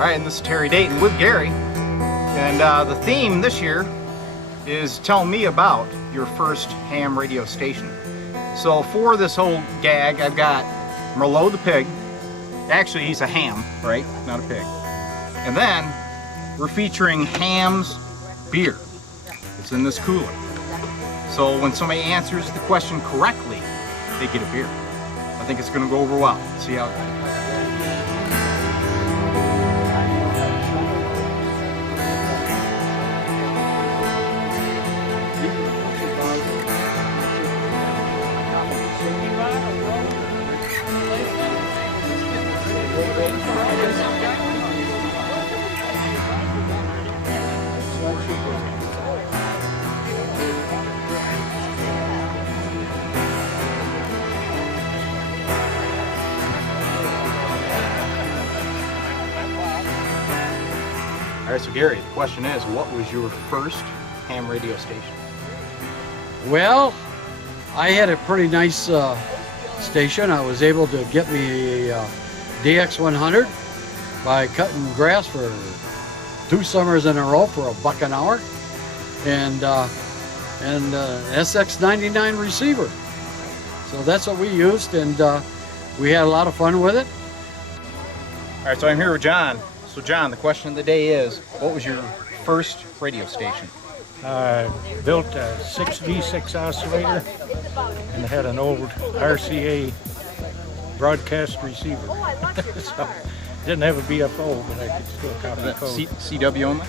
Alright, and this is Terry Dayton with Gary. And the theme this year is tell me about your first ham radio station. So for this whole gag, I've got Merlot the pig. Actually, he's a ham, right? Not a pig. And then we're featuring Ham's beer. It's in this cooler. So when somebody answers the question correctly, they get a beer. I think it's going to go over well. See how it goes. All right, so Gary, the question is, what was your first ham radio station? Well, I had a pretty nice station. I was able to get me a DX100 by cutting grass for 2 summers in a row for $1 an hour, and SX99 receiver. So that's what we used, and we had a lot of fun with it. All right, so I'm here with John. So John, the question of the day is, what was your first radio station? Built a 6V6 oscillator and had an old RCA broadcast receiver. So, didn't have a BFO, but I could still copy code. CW only?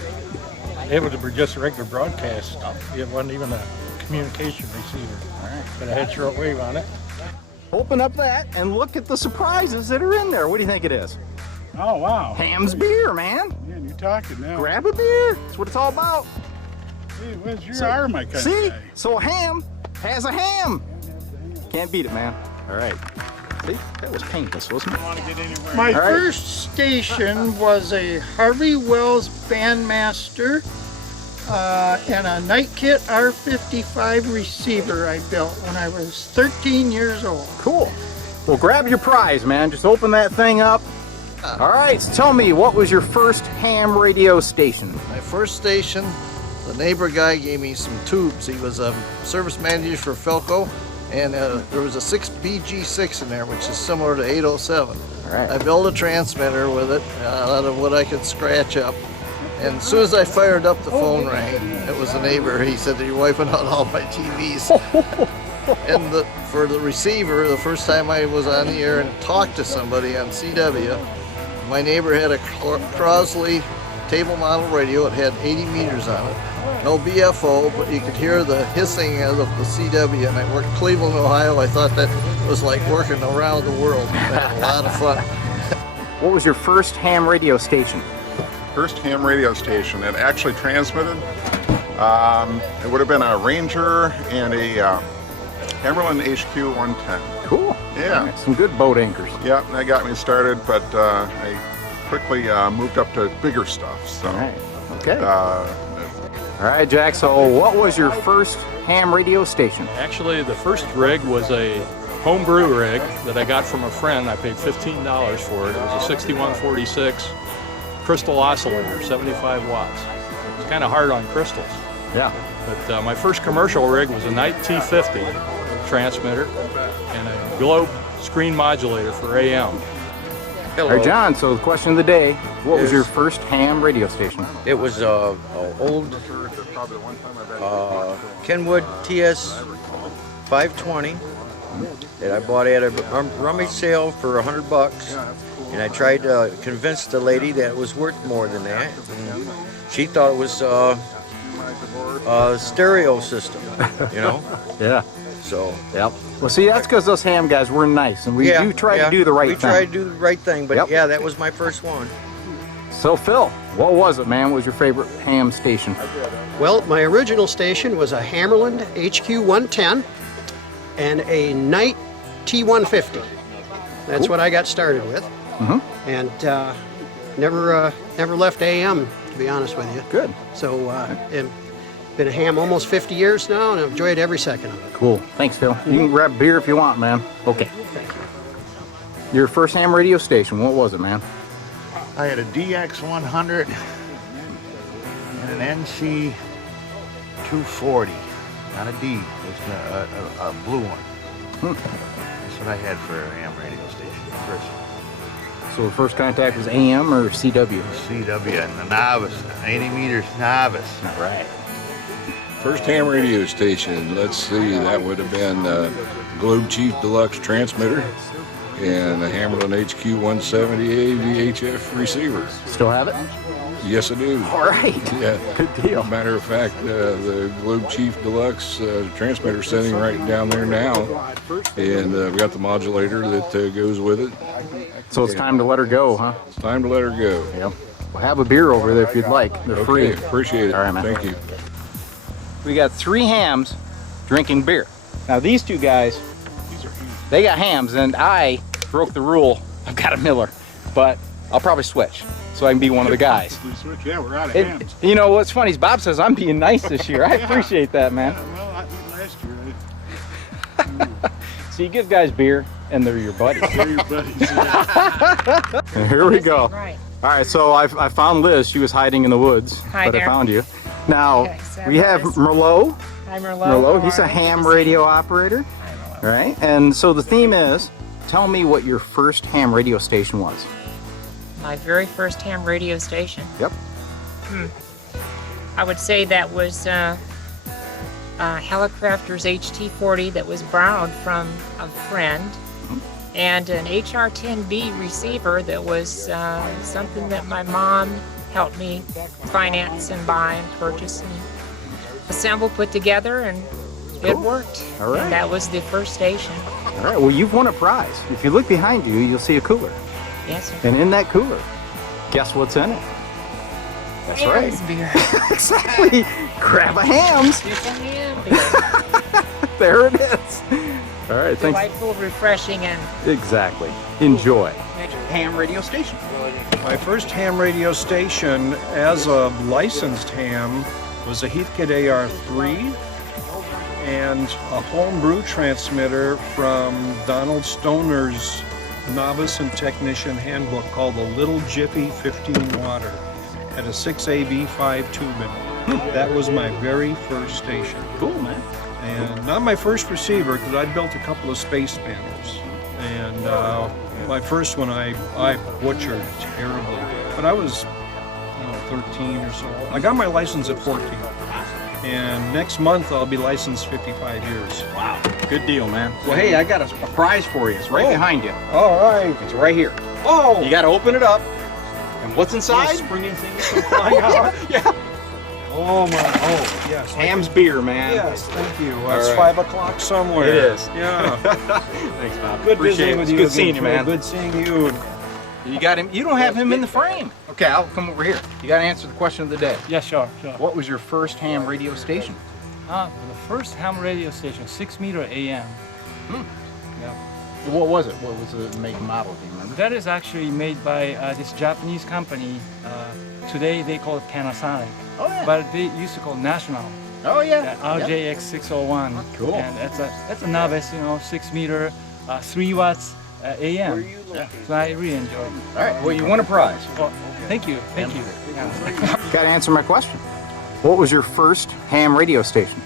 It was just a regular broadcast. It wasn't even a communication receiver. All right. But I had shortwave on it. Open up that and look at the surprises that are in there. What do you think it is? Oh, wow. Ham's beer, man. Man, you're talking now. Grab a beer. That's what it's all about. Hey, where's your arm, my kind of See? guy? So Ham has a ham. Can't beat it, man. All right. See? That was painless, wasn't it? My first station was a Harvey Wells Bandmaster and a Night Kit R55 receiver I built when I was 13 years old. Cool. Well, grab your prize, man. Just open that thing up. All right, so tell me, what was your first ham radio station? My first station, the neighbor guy gave me some tubes. He was a service manager for Philco, and there was a 6BG6 in there, which is similar to 807. All right. I built a transmitter with it out of what I could scratch up. And as soon as I fired up, the phone rang. It was a neighbor. He said, "You're wiping out all my TVs." And for the receiver, the first time I was on the air and talked to somebody on CW, my neighbor had a Crosley table model radio. It had 80 meters on it. No BFO, but you could hear the hissing of the CW. And I worked Cleveland, Ohio. I thought that was like working around the world. I had a lot of fun. What was your first ham radio station? First ham radio station. It actually transmitted. It would have been a Ranger and a Hammerland HQ 110. Cool. Yeah. All right, some good boat anchors. Yeah, that got me started, but I quickly moved up to bigger stuff. So. All right. Okay. All right, Jack. So, what was your first ham radio station? Actually, the first rig was a homebrew rig that I got from a friend. I paid $15 for it. It was a 6146 crystal oscillator, 75 watts. It's kind of hard on crystals. Yeah. But my first commercial rig was a Knight T50 transmitter and a Globe screen modulator for AM. All right, John, so the question of the day, what was your first ham radio station? It was a old Kenwood TS 520 that I bought at a rummage sale for $100, and I tried to convince the lady that it was worth more than that. And she thought it was a stereo system, you know. Yeah. So. Yep. Well, see, that's because us ham guys, we're nice, and we do try to do the right thing. We try to do the right thing, but yeah, that was my first one. So, Phil, what was it, man? What was your favorite ham station? Well, my original station was a Hammerland HQ 110 and a Knight T150. That's what I got started with. And never left AM, to be honest with you. Good. So been a ham almost 50 years now, and I've enjoyed every second of it. Cool. Thanks, Phil. You can grab beer if you want, man. Okay. Thank you. Your first ham radio station, what was it, man? I had a DX 100 and an NC 240. Not a D, just a blue one. That's what I had for a ham radio station first. So the first contact was AM or CW? CW and the novice, 80 meters novice. All right. First ham radio station, let's see, that would have been Globe Chief Deluxe transmitter and a Hammerlin HQ 170A VHF receiver. Still have it? Yes, I do. All right. Yeah. Good deal. Matter of fact, the Globe Chief Deluxe transmitter sitting right down there now, and we got the modulator that goes with it. So it's time to let her go, huh? It's time to let her go. Yep. We'll have a beer over there if you'd like. They're free. Appreciate it. All right, man. Thank you. We got 3 hams drinking beer. Now these 2 guys, they got hams, and I broke the rule. I've got a Miller, but I'll probably switch so I can be one of the guys. Yeah, we're out of hams. You know what's funny is Bob says I'm being nice this year. I appreciate that, man. Well, last year. So you give guys beer, and they're your buddies. They're your buddies. And here we go. Right. All right, so I found Liz. She was hiding in the woods, Hi but there. I found you. Now, Okay, so we have Merlot. Hi, Merlot. Merlot, he's a How are you? ham radio operator. Hi, Merlot. Right? And so the theme is, tell me what your first ham radio station was. My very first ham radio station. Yep. I would say that was Helicrafter's HT40 that was borrowed from a friend, and an HR10B receiver that was something that my mom helped me finance and buy and purchase and assemble, put together, and it worked. All right. And that was the first station. All right, well, you've won a prize. If you look behind you, you'll see a cooler. Yes, sir. And in that cooler, guess what's in it? That's right. Ham's beer. Exactly. Grab a hams. It's a ham beer. There it is. All right, thanks. Delightful, refreshing, and Exactly. Enjoy. Ham radio station. My first ham radio station as a licensed ham was a Heathkit AR3 and a homebrew transmitter from Donald Stoner's Novice and Technician Handbook called the Little Jiffy 15 Water. Had a 6AB5 tube in it. That was my very first station. Cool, man. And not my first receiver, because I'd built a couple of space spanners. And my first one I butchered terribly. But I was 13 or so. I got my license at 14. And next month I'll be licensed 55 years. Wow. Good deal, man. Well, hey, I got a prize for you. It's right behind you. All right. It's right here. Oh! You got to open it up. And what's inside? Springing things from flying out. Yeah. Oh my, oh, yes. Ham's beer, man. Yes, thank you. All It's right. 5 o'clock somewhere. It is. Yeah. Thanks, Bob. Good Appreciate visiting it. with It's you. good again, seeing you, Trey. man. Good seeing you. You got him. You don't have him in the frame. Okay, I'll come over here. You got to answer the question of the day. Yeah, sure. What was your first ham radio station? The first ham radio station, 6 meter AM. Yeah. What was it? What was the make and model? Do you remember? That is actually made by this Japanese company. Today they call it Panasonic. Oh, yeah. But they used to call National. Oh, yeah. RJX 601. Cool. And that's a novice, 6 meter, 3 watts AM. Yeah. So I really enjoyed it. All right. Well, you won a prize. Well, thank you. Thank you. Yeah. Got to answer my question. What was your first ham radio station?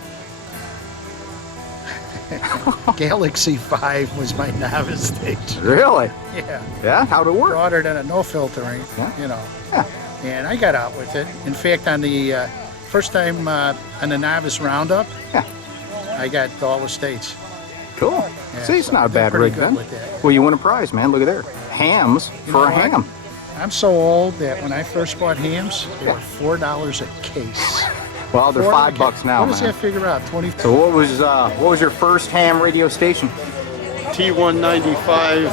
Galaxy 5 was my novice station. Really? Yeah. Yeah? How'd it work? Broader than a no filtering, Yeah. Yeah. And I got out with it. In fact, on the first time on the novice roundup, I got all the states. Cool. Yeah, See, it's so not a did bad pretty rig good then. with that. Well, you won a prize, man. Look at there. Hams You for know a what? ham. I'm so old that when I first bought hams, they were $4 a case. Well, they're $4 $5 now, What does man. that figure out? 20. So what was your first ham radio station? T195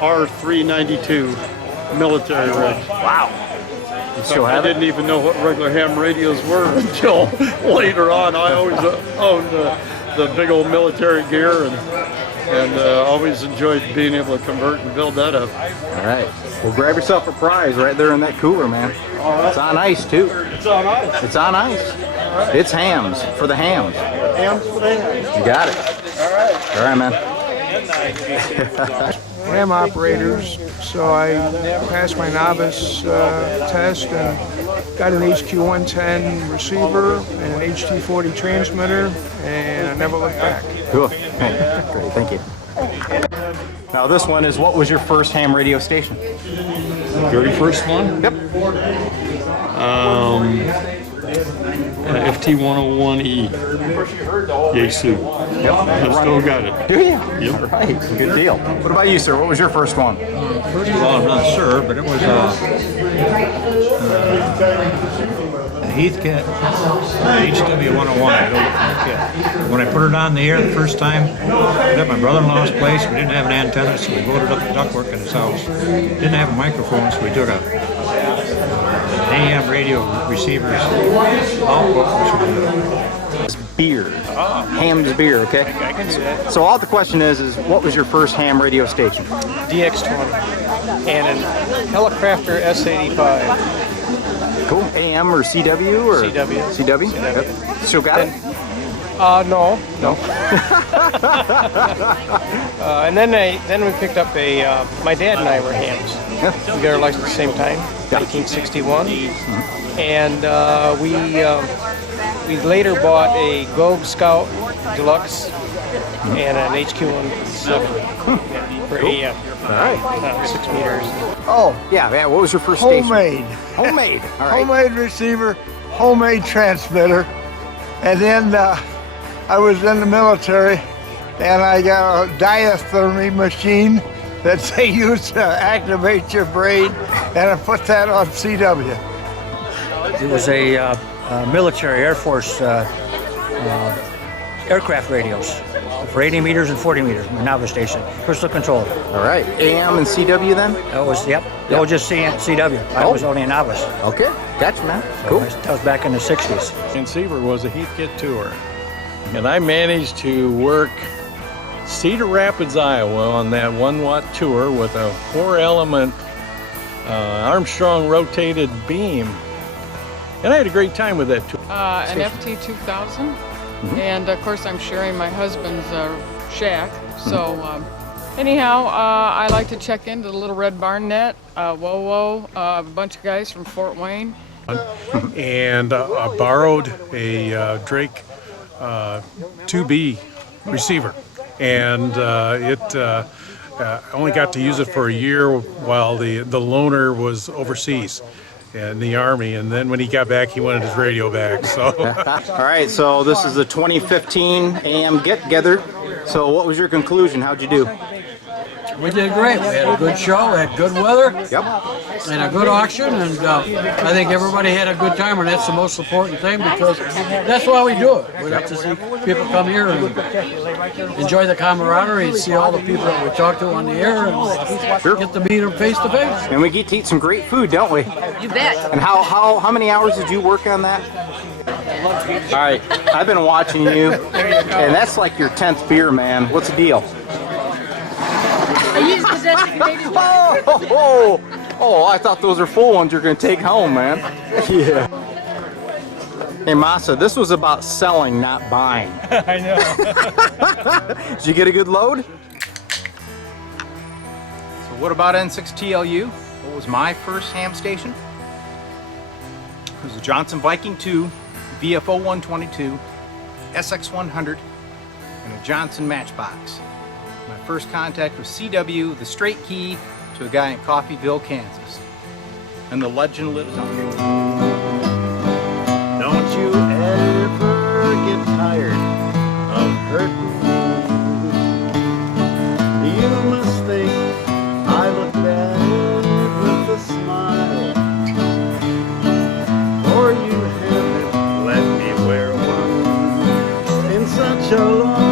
R392 military rig. Wow. You still I have it? didn't even know what regular ham radios were until later on. I always owned the big old military gear and always enjoyed being able to convert and build that up. All right. Well, grab yourself a prize right there in that cooler, man. All right. It's on ice, too. It's on ice. It's on ice. right. It's hams for the hams. Hams for the hams. You got it. All right. All right, man. ham operators, so I passed my novice test and got an HQ110 receiver and an HT40 transmitter, and I never looked back. Cool. Great, thank you. Now this one is, what was your first ham radio station? Very first one? Yep. FT101E. Yaesu. Yep. I still got it. Do you? Yep. Right. Good deal. What about you, sir? What was your first one? First of all, I'm not sure, but it was a Heathkit HW101. When I put it on the air the first time, at my brother-in-law's place, we didn't have an antenna, so we loaded up the ductwork in his house. Didn't have a microphone, so we took an AM radio receiver's output, which was beer. Ham's beer, okay? I can do that. So all the question is what was your first ham radio station? DX20 and a Helicrafter S85. Cool. AM or CW or? CW. CW? Yep. Still got it? No. And then we picked up my dad and I were hams. Yeah. We got our license at the same time, 1961. And we later bought a Gogue Scout Deluxe and an HQ17 for AM. All right. 6 meters. Oh, yeah. What was your first homemade. station? Homemade. All right. Homemade receiver, homemade transmitter. And then I was in the military and I got a diathermy machine that they use to activate your brain, and I put that on CW. It was a military Air Force aircraft radios for 80 meters and 40 meters, my novice station, crystal control. All right, AM and CW then? That was, yep. That was just CW. I was only a novice. Okay, gotcha, man. Cool. That was back in the 60s. Receiver was a Heathkit tour, and I managed to work Cedar Rapids, Iowa on that 1-watt tour with a 4-element Armstrong rotated beam, and I had a great time with that tour. An FT2000, and of course I'm sharing my husband's shack, so anyhow, I like to check into the Little Red Barn Net, WoWo, a bunch of guys from Fort Wayne. And I borrowed a Drake 2B receiver, and I only got to use it for a year while the loaner was overseas in the Army, and then when he got back, he wanted his radio back. So, all right. So this is the 2015 AM Get Together. So what was your conclusion? How'd you do? We did great. We had a good show, we had good weather, yep, and a good auction, and I think everybody had a good time, and that's the most important thing, because that's why we do it. We like to see people come here and enjoy the camaraderie and see all the people that we talk to on the air and get to meet them face to face. And we get to eat some great food, don't we? You bet. And how many hours did you work on that? All right, I've been watching you, and that's like your 10th beer, man. What's the deal? I use the designated Oh, I thought those were full ones you're going to take home, man. Yeah. Hey, Masa, this was about selling, not buying. I know. Did you get a good load? So what about N6TLU? What was my first ham station? It was a Johnson Viking 2, VFO 122, SX 100, and a Johnson Matchbox. My first contact with CW, the straight key to a guy in Coffeyville, Kansas. And the legend lives on. Don't you ever get tired of hurting me. You must think I look bad with a smile, or you haven't let me wear one in such a long